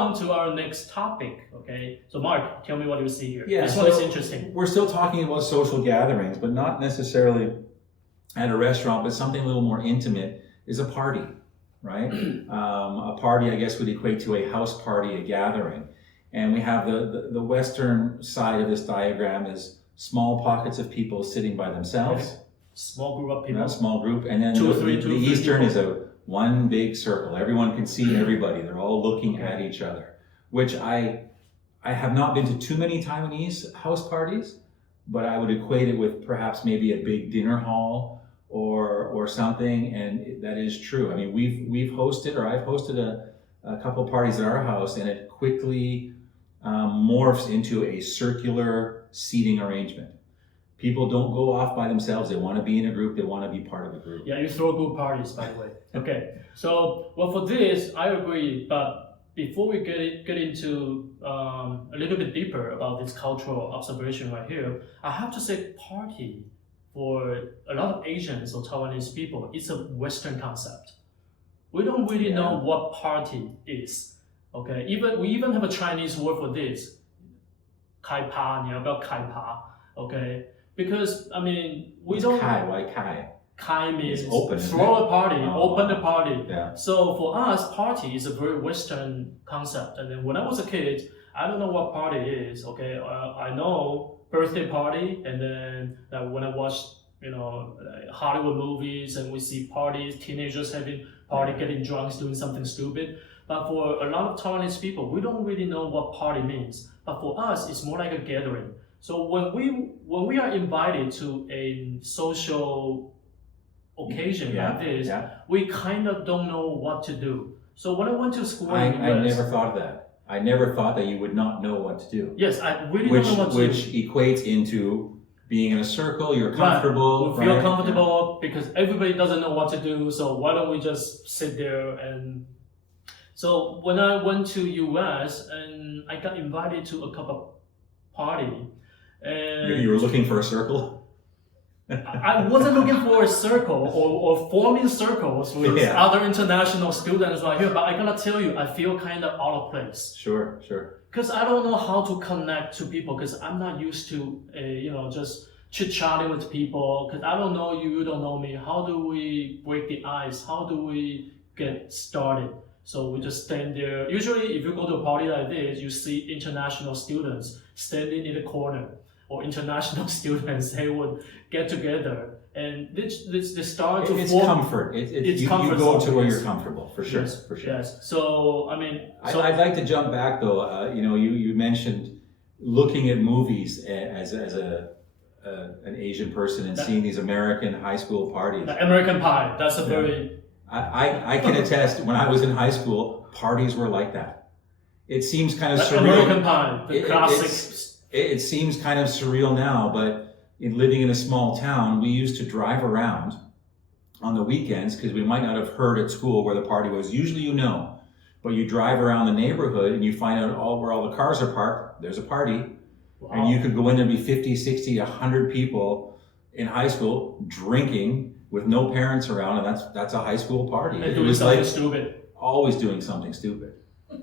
on to our next topic. Okay, so Mark, tell me what you see here. Yeah, this one is interesting. We're still talking about social gatherings, but not necessarily at a restaurant, but something a little more intimate is a party, right? A party, I guess, would equate to a house party, a gathering. And we have the western side of this diagram is small pockets of people sitting by themselves. Okay. Small group of people. Small group. And then the eastern is a one big circle. Everyone can see everybody. They're all looking at each other, which I have not been to too many Taiwanese house parties, but I would equate it with perhaps maybe a big dinner hall or something. And that is true. I mean, we've hosted, or I've hosted a couple parties at our house, and it quickly morphs into a circular seating arrangement. People don't go off by themselves. They want to be in a group. They want to be part of a group. Yeah, you throw group parties, by the way. Okay, so well, for this, I agree. But before we get into a little bit deeper about this cultural observation right here, I have to say, party for a lot of Asians or Taiwanese people, it's a Western concept. We don't really know what party is. Okay, we even have a Chinese word for this, 开趴, 你要不要开趴? Okay. Because, I mean, we don't... Kai, why Kai? Kai means open, throw a party, open the party. Yeah. So for us, party is a very Western concept. And then when I was a kid, I don't know what party is, okay? I know birthday party, and then when I watch, Hollywood movies and we see parties, teenagers having party, getting drunk, doing something stupid. But for a lot of Taiwanese people, we don't really know what party means. But for us, it's more like a gathering. So when we are invited to a social occasion like this, we kind of don't know what to do. So when I went to school in the US, I never thought of that. I never thought that you would not know what to do. Yes, I really don't know what to do. Which equates into being in a circle, you're comfortable. We feel comfortable because everybody doesn't know what to do, so why don't we just sit there and... So when I went to US and I got invited to a couple of party, and you were looking for a circle? I wasn't looking for a circle or forming circles with other international students right here, but I gotta tell you, I feel kind of out of place. Sure. Because I don't know how to connect to people, because I'm not used to, just chit-chatting with people, because I don't know you, you don't know me. How do we break the ice? How do we get started? So we just stand there. Usually, if you go to a party like this, you see international students standing in the corner, or international students, they would get together. And this start to it's form... comfort. It's comfort. You go to where you're comfortable, for sure. Yes, for sure. Yes. So, I mean... I'd like to jump back, though. You mentioned looking at movies as an Asian person and seeing these American high school parties. American Pie, that's a very... I can attest, when I was in high school, parties were like that. It seems kind of surreal. American Pie, the classic... It seems kind of surreal now, but living in a small town, we used to drive around on the weekends because we might not have heard at school where the party was. Usually but you drive around the neighborhood and you find out where all the cars are parked, there's a party. Wow. And you could go in there and be 50, 60, 100 people in high school drinking with no parents around, and that's a high school party. And doing something stupid. Always doing something stupid,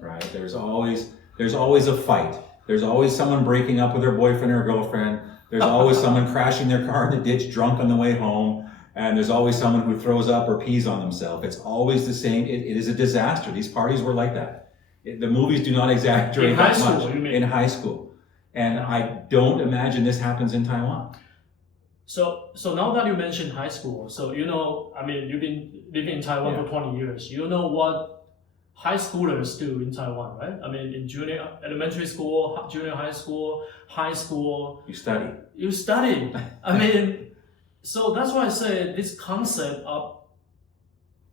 right? There's always a fight. There's always someone breaking up with their boyfriend or girlfriend. There's always someone crashing their car in the ditch drunk on the way home. And there's always someone who throws up or pees on themselves. It's always the same. It is a disaster. These parties were like that. The movies do not exaggerate that much in high school. And I don't imagine this happens in Taiwan. So now that you mentioned high school, so you've been living in Taiwan for 20 years. You know what high schoolers do in Taiwan, right? I mean, in elementary school, junior high school, you study. I mean, so that's why I say this concept of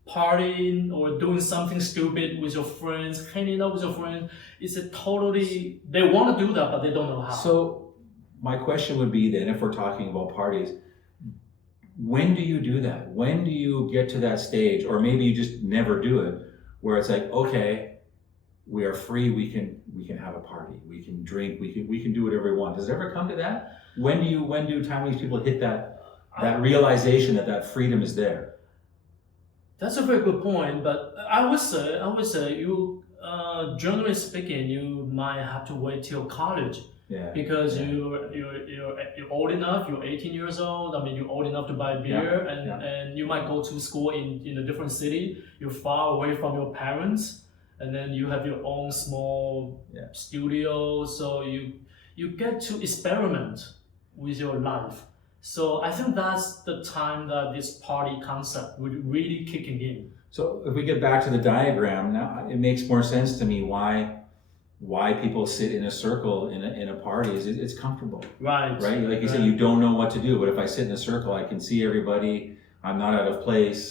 partying or doing something stupid with your friends, hanging out with your friends, is they want to do that, but they don't know how. So my question would be then, if we're talking about parties, when do you do that? When do you get to that stage, or maybe you just never do it, where it's like, okay, we are free, we can have a party, we can drink, we can do whatever we want. Does it ever come to that? When do Taiwanese people hit that realization that freedom is there? That's a very good point, but I would say you generally speaking, you might have to wait till college Yeah. because Yeah. you're old enough. You're 18 years old. I mean, you're old enough to buy beer, and you might go to school in a different city. You're far away from your parents, and then you have your own small studio. So you get to experiment with your life. So I think that's the time that this party concept would really kicking in. So if we get back to the diagram now, it makes more sense to me why people sit in a circle in a party is it's comfortable. Right. Right? Like you said, you don't know what to do, but if I sit in a circle, I can see everybody. I'm not out of place.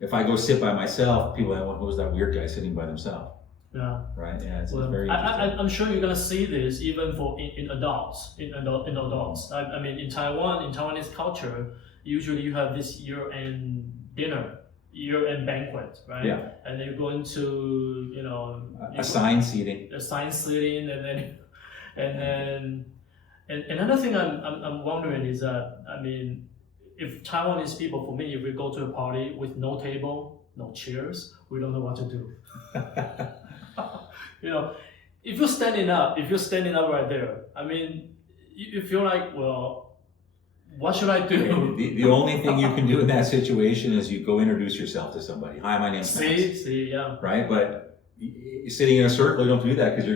If I go sit by myself, people are like, who's that weird guy sitting by themselves? Yeah. Right? Yeah, it's Well, very interesting. I'm sure you're gonna see this even for in adults, in adults. I mean, in Taiwan, in Taiwanese culture, usually you have this year-end dinner, year-end banquet, right? Yeah. And then you're going to, Assigned seating. assigned seating, and another thing I'm wondering is that, I mean, if Taiwanese people, for me, if we go to a party with no table, no chairs, we don't know what to do. If you're standing up right there, I mean, you feel like, well, what should I do? The only thing you can do in that situation is you go introduce yourself to somebody. Hi, my name's Max. Yeah. Right? But sitting in a circle, you don't do that because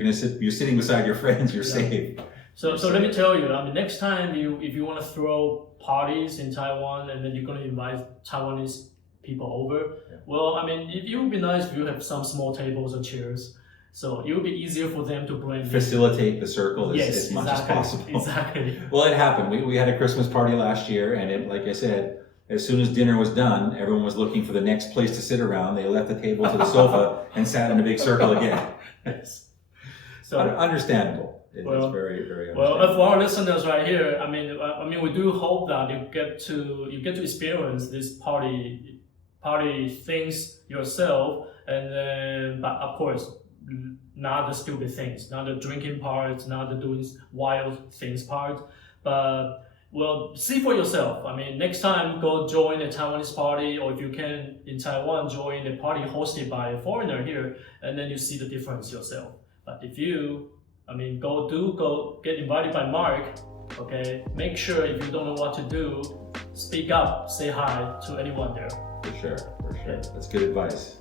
you're sitting beside your friends, you're safe. So let me tell you, I mean, next time if you want to throw parties in Taiwan and then you're going to invite Taiwanese people over, well, I mean, it would be nice if you have some small tables or chairs. So it would be easier for them to blend Facilitate the circle as much as possible. Exactly. Well, it happened. We had a Christmas party last year, and like I said, as soon as dinner was done, everyone was looking for the next place to sit around. They left the table to the sofa and sat in a big circle again. Yes. So understandable. It's very, very understandable. Well, for our listeners right here, I mean, we do hope that you get to experience this party things yourself, and then, but of course, not the stupid things, not the drinking part, not the doing wild things part, but well, see for yourself. I mean, next time go join a Taiwanese party, or if you can in Taiwan, join a party hosted by a foreigner here, and then you see the difference yourself. But if you, go get invited by Mark, okay, make sure if you don't know what to do, speak up, say hi to anyone there. For sure. That's good advice.